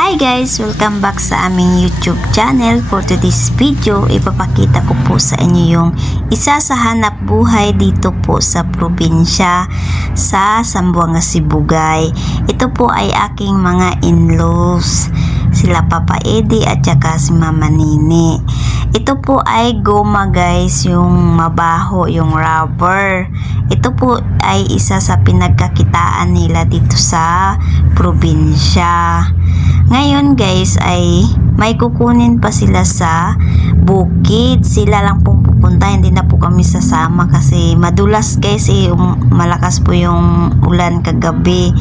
Hi guys! Welcome back sa aming YouTube channel. For today's video, ipapakita ko po sa inyo yung isa sa hanap buhay dito po sa probinsya sa Zamboanga, Sibugay. Ito po ay aking mga in-laws. Sila Papa Eddie at saka si Mama Nini. Ito po ay goma guys, yung mabaho, yung rubber. Ito po ay isa sa pinagkakitaan nila dito sa probinsya. Ngayon guys ay may kukunin pa sila sa bukid. Sila lang pong pupunta, hindi na po kami sasama kasi madulas guys malakas po yung ulan kagabi.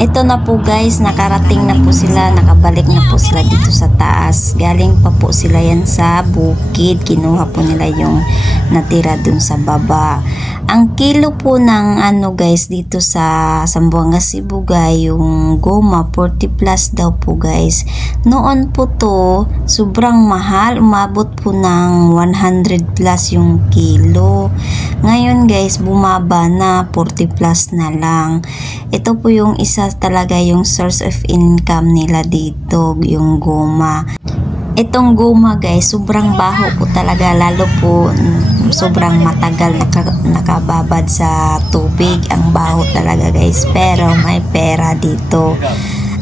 Ito na po guys, nakarating na po sila, nakabalik na po sila dito sa taas. Galing pa po sila yan sa bukid, kinuha po nila yung natira dun sa baba. Ang kilo po ng guys dito sa Zamboanga, Sibugay, yung goma 40 plus daw po guys. Noon po to sobrang mahal, umabot po ng 100 plus yung kilo. Ngayon guys bumaba na, 40 plus na lang. Ito po yung isa talaga yung source of income nila dito, yung goma. Itong goma guys, sobrang baho po talaga, lalo po sobrang matagal nakababad sa tubig. Ang baho talaga guys, pero may pera dito.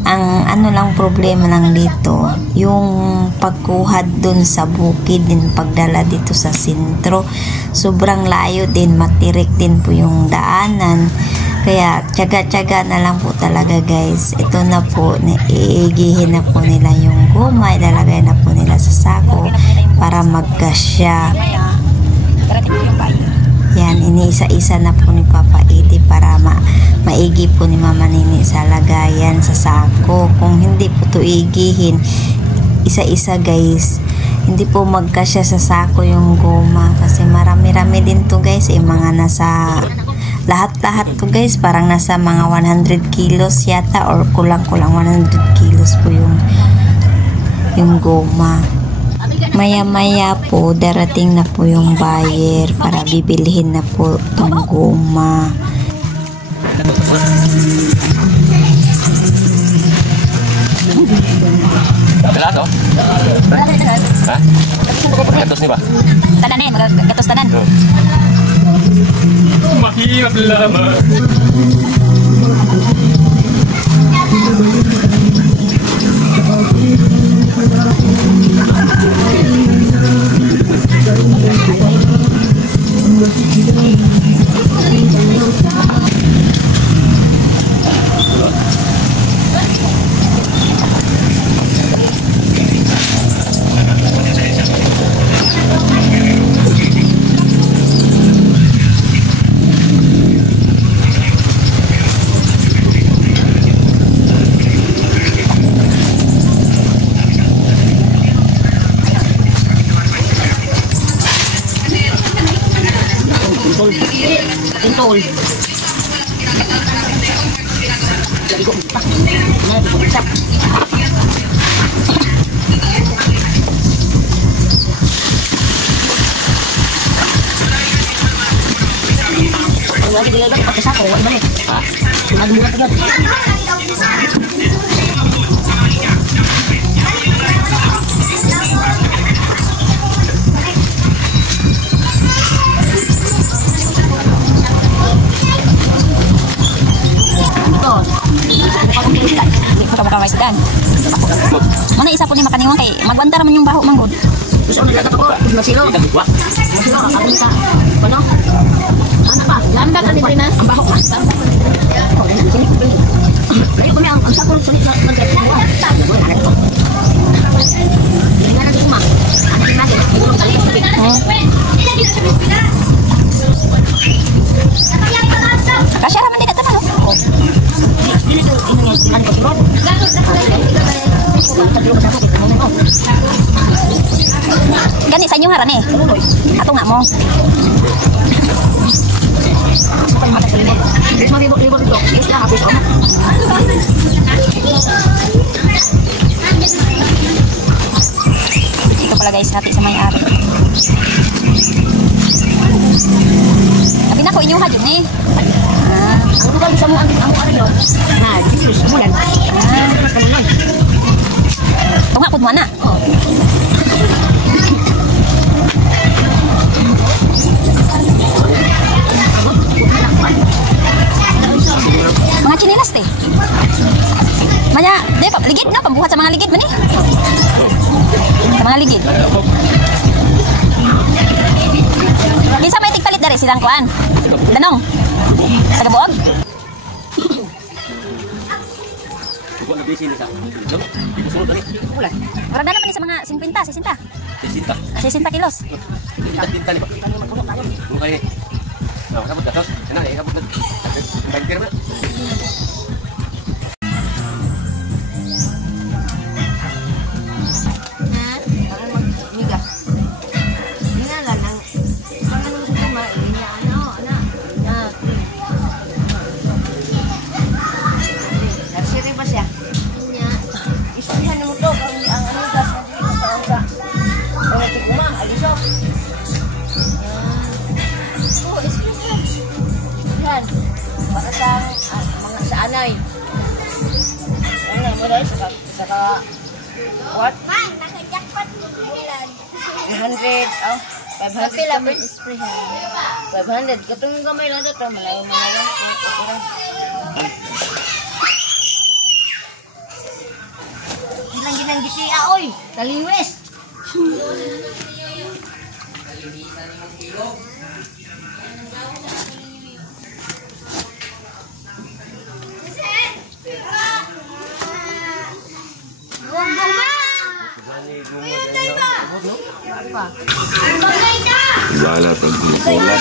Ang lang problema lang dito, yung pagkuha dun sa bukid din, pagdala dito sa sentro, sobrang layo din, matirik din po yung daanan. Kaya tiyaga-tiyaga na lang po talaga guys. Ito na po, iigihin na po nila yung goma, ilalagay na po nila sa sako para magkasya. Yan, iniisa-isa na po ni Papa Eddie para maigi po ni Mama Nini sa lagayan sa sako. Kung hindi po ito igihin isa-isa guys, hindi po magkasya sa sako yung goma kasi marami-rami din to guys, mga nasa lahat-lahat to guys, parang nasa mga 100 kilos yata or kulang-kulang 100 kilos po yung goma. Maya-maya po darating na po yung buyer para bibilihin na po itong goma. Lahat oh? Ha? Gatos ni ba? Tanan eh, gatos tanan. Mahirap lamang. Tol. Jadi kok tak. Nah, dicap. Lagi dia dah pakai sako, mana? Ah, lagi buat lagi. Mana isa po ni makaniwang kay magwantar man yung baho manggod. Gusto na dapat ako masilo. Masilo ako sa ano? Ano pa? Landa ka ni Prinas. Ang baho man. Layo ko ang sakol sulit sa magkakawa. Hindi na naguma. Ano na din? Igulong kali sa tubig. Kasya raman din ito no? Dili to ano ko siguro. Gani sa inyo haran eh. Ato nga mo. Ito pala guys, hati sa may-ari. Tapi na ko inyo ha dyan eh. Ang lugar sa mo ang ari yo. Na, Jesus mo yan. Mas kanunon. mo na. Mga chinilas te. Manya, de pa ligid no, pambuhat sa mga ligid man eh. Sa mga ligid. Kinsa may tigpalit dere silang kuan? Tanong. Tagabuog? Bukan lebih sini sa. Itu sulit tadi. Ulan. Orang dalam ni sa mga 50, 60. 60 kilos. Tinta ni Pak. Buka ini. Nah, kamu dah tahu. Enak ya, kamu. Banjir mana? Mga sa anay. Ano mo dahil saka what? Bang, naka-jackpot mo bilan. 300. Oh, 500. Pila ba spray ha? 500. Katong gamay lang dito. Malayo mo na lang. Gilang giti oy. Talingwes. Bala pag bola.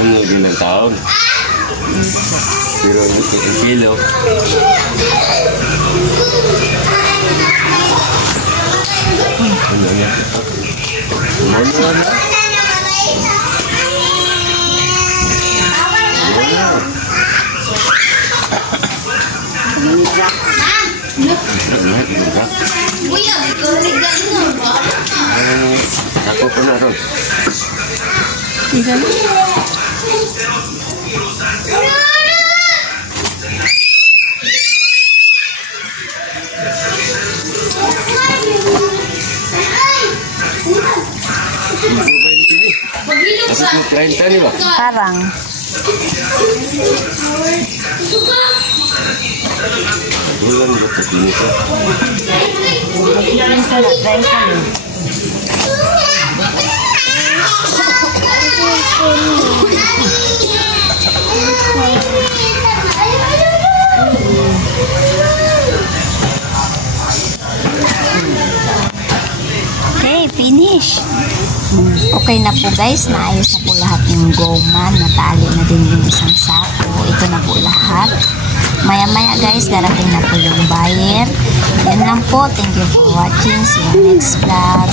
Ano gilang taon? Pero hindi ko kilo. Ano yan? Ano yan? Ako po na ron. Parang. Bulan dapat ini kan. Okay, finish. Okay na po guys, naayos na po lahat yung goma, natali na din yung isang sako. Ito na po lahat. Maya maya guys, darating na po yung buyer. Yan lang po, thank you for watching. See you next vlog.